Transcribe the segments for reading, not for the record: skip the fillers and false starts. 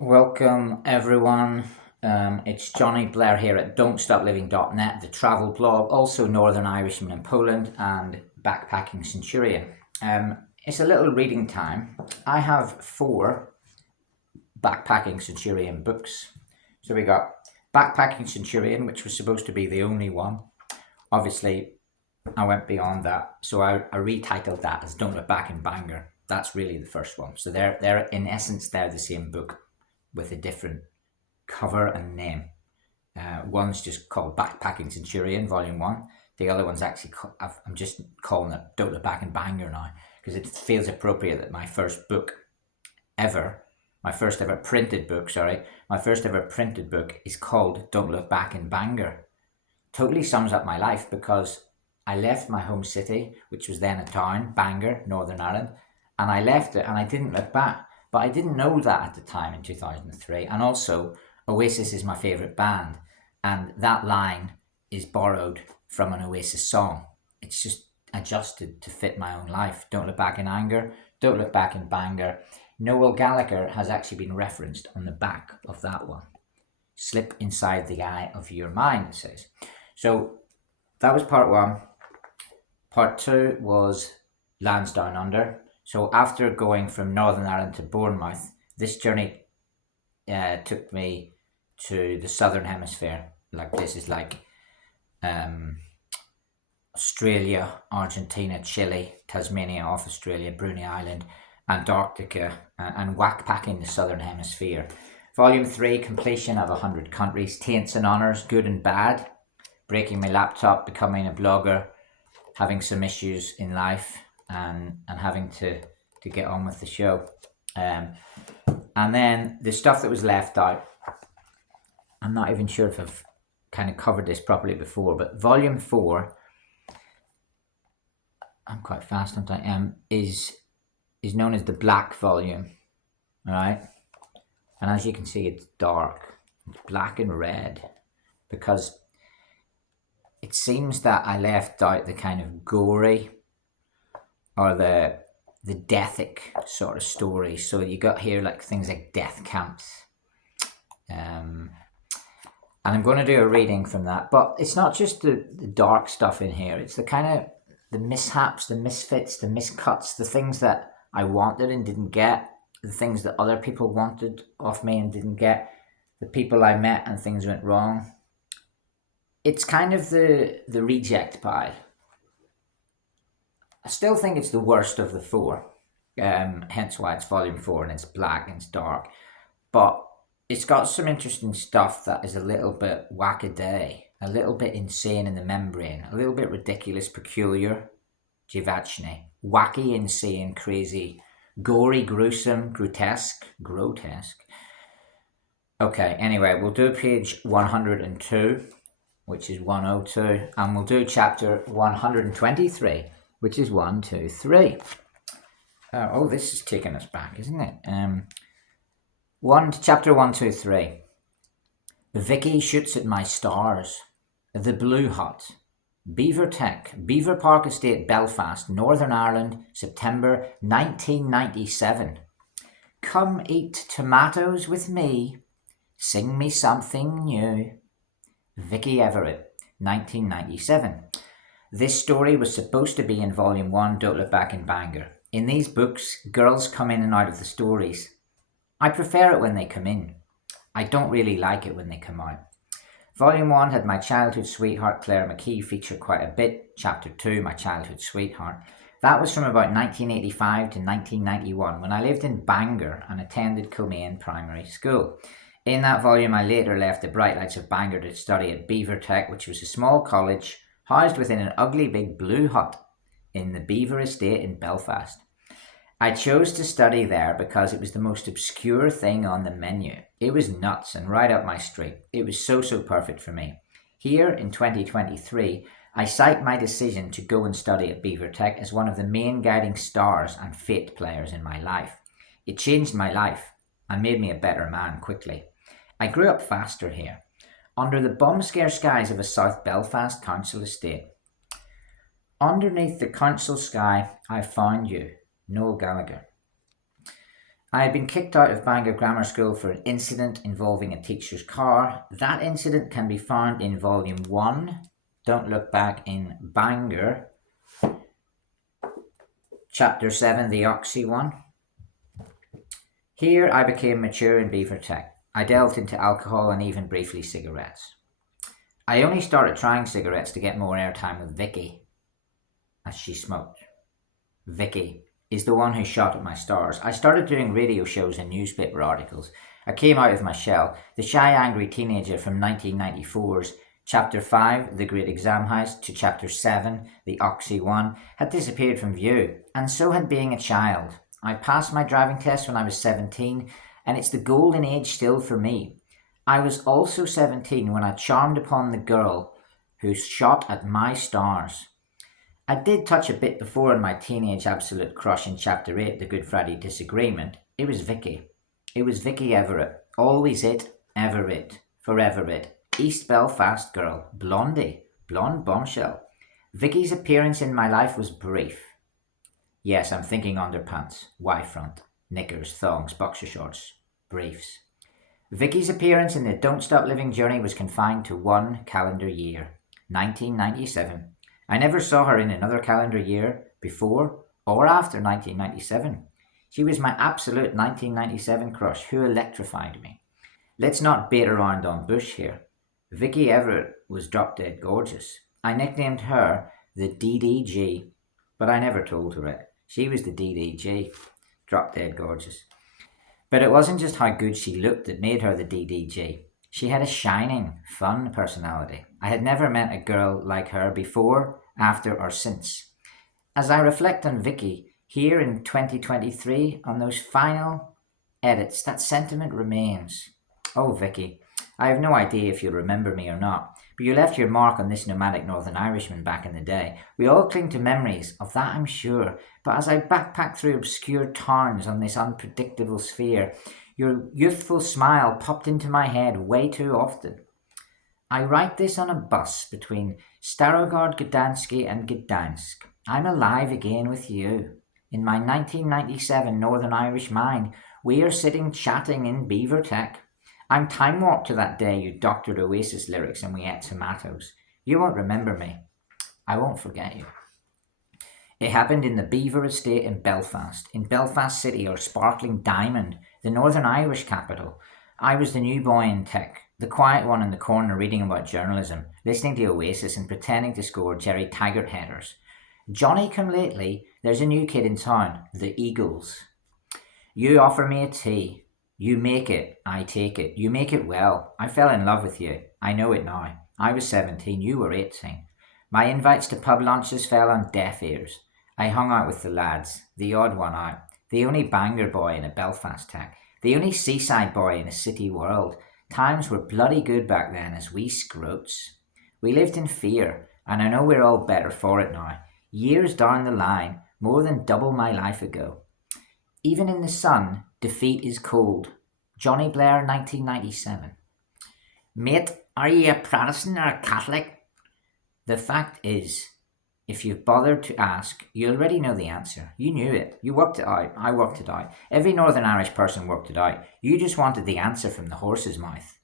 Welcome, everyone. It's Jonny Blair here at don'tstopliving.net, the travel blog, also Northern Irishman in Poland, and Backpacking Centurion. It's a little reading time. I have four Backpacking Centurion books. So we got Backpacking Centurion, which was supposed to be the only one. Obviously, I went beyond that, so I retitled that as Don't Look Back in Bangor. That's really the first one. So they're in essence they're the same book with a different cover and name. One's just called Backpacking Centurion, Volume 1. The other one's actually, I'm just calling it Don't Look Back in Bangor now, because it feels appropriate that my first book ever, my first ever printed book, is called Don't Look Back in Bangor. Totally sums up my life because I left my home city, which was then a town, Bangor, Northern Ireland, and I left it and I didn't look back. But I didn't know that at the time in 2003. And also, Oasis is my favourite band, and that line is borrowed from an Oasis song. It's just adjusted to fit my own life. Don't look back in anger, don't look back in Bangor. Noel Gallagher has actually been referenced on the back of that one. Slip inside the eye of your mind, it says. So that was part one. Part two was Lands Down Under. So after going from Northern Ireland to Bournemouth, this journey took me to the Southern Hemisphere, like places like Australia, Argentina, Chile, Tasmania off Australia, Brunei Island, Antarctica, and whackpacking the Southern Hemisphere. Volume 3, completion of 100 countries, taints and honours, good and bad, breaking my laptop, becoming a blogger, having some issues in life, and having to get on with the show. And then the stuff that was left out, I'm not even sure if I've kind of covered this properly before, but Volume 4, I'm quite fast on time, is known as the Black Volume, all right? And as you can see, it's dark. It's black and red because it seems that I left out the kind of gory or the deathic sort of stories. So you got here like things like death camps. And I'm going to do a reading from that. But it's not just the dark stuff in here. It's the kind of the mishaps, the misfits, the miscuts, the things that I wanted and didn't get, the things that other people wanted off me and didn't get, the people I met and things went wrong. It's kind of the reject pile. I still think it's the worst of the four, hence why it's Volume 4 and it's black and it's dark. But it's got some interesting stuff that is a little bit wackaday, a little bit insane in the membrane, a little bit ridiculous, peculiar, Jivachny, wacky, insane, crazy, gory, gruesome, grotesque. Okay, anyway, we'll do page 102, which is 102, and we'll do chapter 123, which is 1, 2, 3. This is taking us back, isn't it? Chapter 1, 2, 3. Vicky shoots at my stars. The Blue Hut. Beaver Tech, Beaver Park Estate, Belfast, Northern Ireland, September 1997. Come eat tomatoes with me. Sing me something new. Vicky Everitt, 1997. This story was supposed to be in Volume 1, Don't Look Back in Bangor. In these books, girls come in and out of the stories. I prefer it when they come in. I don't really like it when they come out. Volume 1 had my childhood sweetheart Claire McKee feature quite a bit. Chapter 2, my childhood sweetheart. That was from about 1985 to 1991 when I lived in Bangor and attended Kilmaine Primary School. In that volume, I later left the bright lights of Bangor to study at Beaver Tech, which was a small college housed within an ugly big blue hut in the Beaver Estate in Belfast. I chose to study there because it was the most obscure thing on the menu. It was nuts and right up my street. It was so perfect for me. Here in 2023, I cite my decision to go and study at Beaver Tech as one of the main guiding stars and fate players in my life. It changed my life and made me a better man quickly. I grew up faster here, under the bomb-scare skies of a South Belfast council estate. Underneath the council sky, I found you, Noel Gallagher. I had been kicked out of Bangor Grammar School for an incident involving a teacher's car. That incident can be found in Volume 1, Don't Look Back in Bangor, Chapter 7, the Oxy one. Here I became mature in beaver tech. I delved into alcohol and even briefly cigarettes. I only started trying cigarettes to get more airtime with Vicky, as she smoked. Vicky is the one who shot at my stars. I started doing radio shows and newspaper articles. I came out of my shell, the shy, angry teenager from 1994's Chapter 5, The Great Exam Heist, to Chapter 7, The Oxy One, had disappeared from view, and so had being a child. I passed my driving test when I was 17, and it's the golden age still for me. I was also 17 when I charmed upon the girl who shot at my stars. I did touch a bit before on my teenage absolute crush in Chapter 8, The Good Friday Disagreement. It was Vicky. It was Vicky Everitt. Always it, ever it, forever it. East Belfast girl, blondie, blonde bombshell. Vicky's appearance in my life was brief. Yes, I'm thinking underpants, Y-front, knickers, thongs, boxer shorts, briefs. Vicky's appearance in the Don't Stop Living journey was confined to one calendar year, 1997. I never saw her in another calendar year before or after 1997. She was my absolute 1997 crush who electrified me. Let's not beat around on bush here. Vicky Everitt was drop dead gorgeous. I nicknamed her the DDG, but I never told her it. She was the DDG, drop dead gorgeous. But it wasn't just how good she looked that made her the DDG. She had a shining, fun personality. I had never met a girl like her before, after, or since. As I reflect on Vicky, here in 2023, on those final edits, that sentiment remains. Oh, Vicky, I have no idea if you'll remember me or not, but you left your mark on this nomadic Northern Irishman back in the day. We all cling to memories of that, I'm sure, but as I backpack through obscure towns on this unpredictable sphere, your youthful smile popped into my head way too often. I write this on a bus between Starogard Gdański and Gdansk. I'm alive again with you. In my 1997 Northern Irish mind, we are sitting chatting in Beaver Tech. I'm time warped to that day you doctored Oasis lyrics and we ate tomatoes. You won't remember me. I won't forget you. It happened in the Beaver Estate in Belfast City, or Sparkling Diamond, the Northern Irish capital. I was the new boy in tech, the quiet one in the corner reading about journalism, listening to Oasis and pretending to score Jerry Taggart headers. Jonny come lately, there's a new kid in town, the Eagles. You offer me a tea. You make it, I take it. You make it well. I fell in love with you. I know it now. I was 17, you were 18. My invites to pub lunches fell on deaf ears. I hung out with the lads, the odd one out, the only Bangor boy in a Belfast tech, the only seaside boy in a city world. Times were bloody good back then as we scroats. We lived in fear, and I know we're all better for it now. Years down the line, more than double my life ago. Even in the sun, defeat is cold. Jonny Blair, 1997. Mate, are you a Protestant or a Catholic? The fact is, if you've bothered to ask, you already know the answer. You knew it. You worked it out. I worked it out. Every Northern Irish person worked it out. You just wanted the answer from the horse's mouth.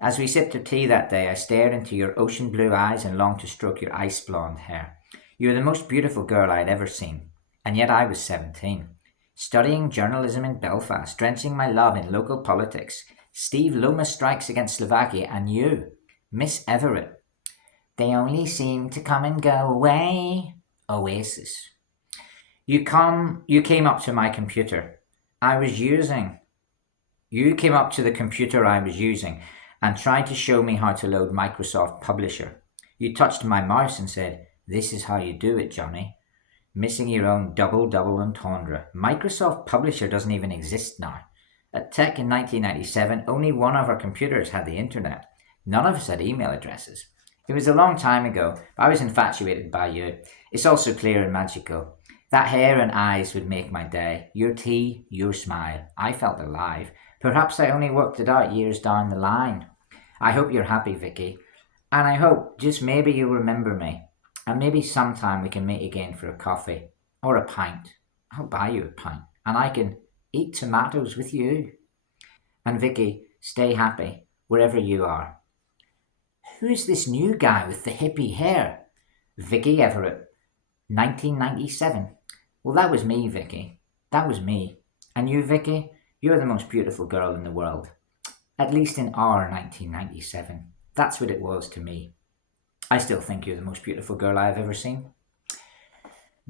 As we sipped our tea that day, I stared into your ocean blue eyes and longed to stroke your ice blonde hair. You were the most beautiful girl I had ever seen. And yet I was 17. Studying journalism in Belfast, drenching my love in local politics. Steve Lomas strikes against Slovakia, and you, Miss Everitt. They only seem to come and go away. Oasis. You came up to my computer. You came up to the computer I was using and tried to show me how to load Microsoft Publisher. You touched my mouse and said, "This is how you do it, Jonny." Missing your own double entendre. Microsoft Publisher doesn't even exist now. At Tech in 1997, only one of our computers had the internet. None of us had email addresses. It was a long time ago, but I was infatuated by you. It's all so clear and magical. That hair and eyes would make my day. Your tea, your smile. I felt alive. Perhaps I only worked it out years down the line. I hope you're happy, Vicky. And I hope, just maybe, you'll remember me. And maybe sometime we can meet again for a coffee. Or a pint. I'll buy you a pint. And I can eat tomatoes with you. And Vicky, stay happy wherever you are. Who's this new guy with the hippie hair? Vicky Everitt, 1997. Well, that was me, Vicky. That was me. And you, Vicky, you're the most beautiful girl in the world. At least in our 1997. That's what it was to me. I still think you're the most beautiful girl I've ever seen.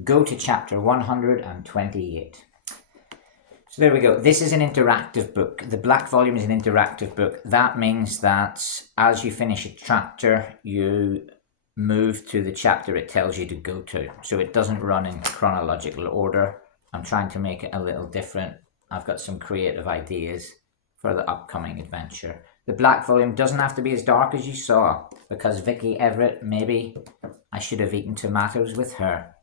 Go to chapter 128. So there we go. This is an interactive book. The black volume is an interactive book. That means that as you finish a chapter, you move to the chapter it tells you to go to. So it doesn't run in chronological order. I'm trying to make it a little different. I've got some creative ideas for the upcoming adventure. The black volume doesn't have to be as dark as you saw, because Vicky Everitt, maybe I should have eaten tomatoes with her.